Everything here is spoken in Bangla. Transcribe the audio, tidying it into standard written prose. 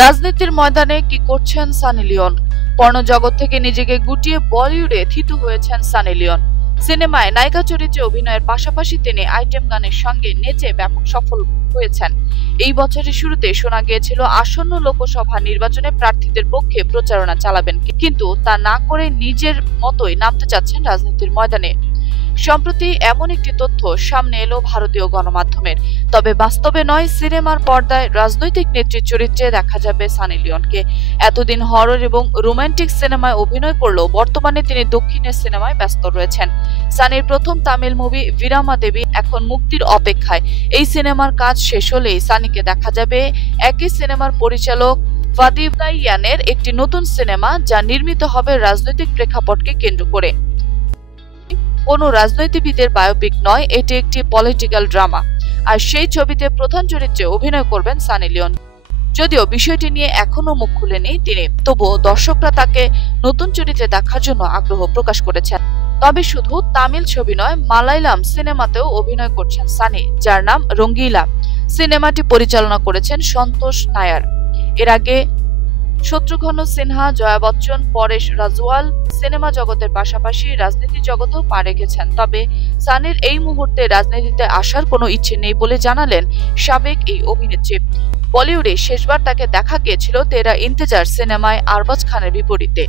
রাজনীতির ময়দানে কি করছেন সানি লিওন? পর্ন জগৎ থেকে নিজেকে গুটিয়ে বলিউডে থিত হয়েছেন সানি লিওন। সিনেমায় নায়িকা চরিত্রে অভিনয়ের পাশাপাশি তিনি আইটেম গানের সঙ্গে নেচে ব্যাপক সফল হয়েছেন। এই বছরের শুরুতে শোনা গিয়েছিল আসন্ন লোকসভা নির্বাচনে প্রার্থীদের পক্ষে প্রচারণা চালাবেন, কিন্তু তা না করে নিজের মতোই নামতে চাচ্ছেন রাজনীতির ময়দানে। সম্প্রতি এমন একটি তথ্য সামনে এলো ভারতীয় গণমাধ্যমের। তবে বাস্তবে নয়, সিনেমার পর্দায় রাজনৈতিক নেত্রীর চরিত্রে দেখা যাবে সানি লিওনকে। এতদিন হরর এবং রোমান্টিক সিনেমায় অভিনয় করলেও বর্তমানে তিনি দক্ষিণের সিনেমায় ব্যস্ত রয়েছেন। সানির প্রথম তামিল মুভি ভিরামা দেবী এখন মুক্তির অপেক্ষায়। এই সিনেমার কাজ শেষ হলেই সানিকে দেখা যাবে একই সিনেমার পরিচালক ফাদিদাইয়ানের একটি নতুন সিনেমা, যা নির্মিত হবে রাজনৈতিক প্রেক্ষাপটকে কেন্দ্র করে। কোনো রাজনীতিবিদের বায়োপিক নয়, এটি একটি পলিটিক্যাল ড্রামা। আর সেই ছবিতে প্রধান চরিত্রে অভিনয় করবেন সানি লিওন। যদিও বিষয়টি নিয়ে এখনো মুখ খুলেনি তিনি, তবুও দর্শকরা তাকে নতুন চরিত্রে দেখার জন্য আগ্রহ প্রকাশ করেছেন। তবে শুধু তামিল ছবি নয়, মালায়ালাম সিনেমাতেও অভিনয় করছেন সানি, যার নাম রঙ্গিলা। সিনেমাটি পরিচালনা করেছেন সন্তোষ নায়ার। এর আগে শত্রুঘ্ন সিনহা, জয়া বচ্চন, পরেশ রাজওয়াল সিনেমা জগতের পাশাপাশি রাজনীতি জগতেও পা রেখেছেন। তবে সানির এই মুহূর্তে রাজনীতিতে আসার কোনো ইচ্ছে নেই বলে জানালেন সাবেক এই অভিনেত্রী। বলিউডে শেষবার তাকে দেখা গিয়েছিল তেরা ইন্তেজার সিনেমায় আরবাজ খানের বিপরীতে।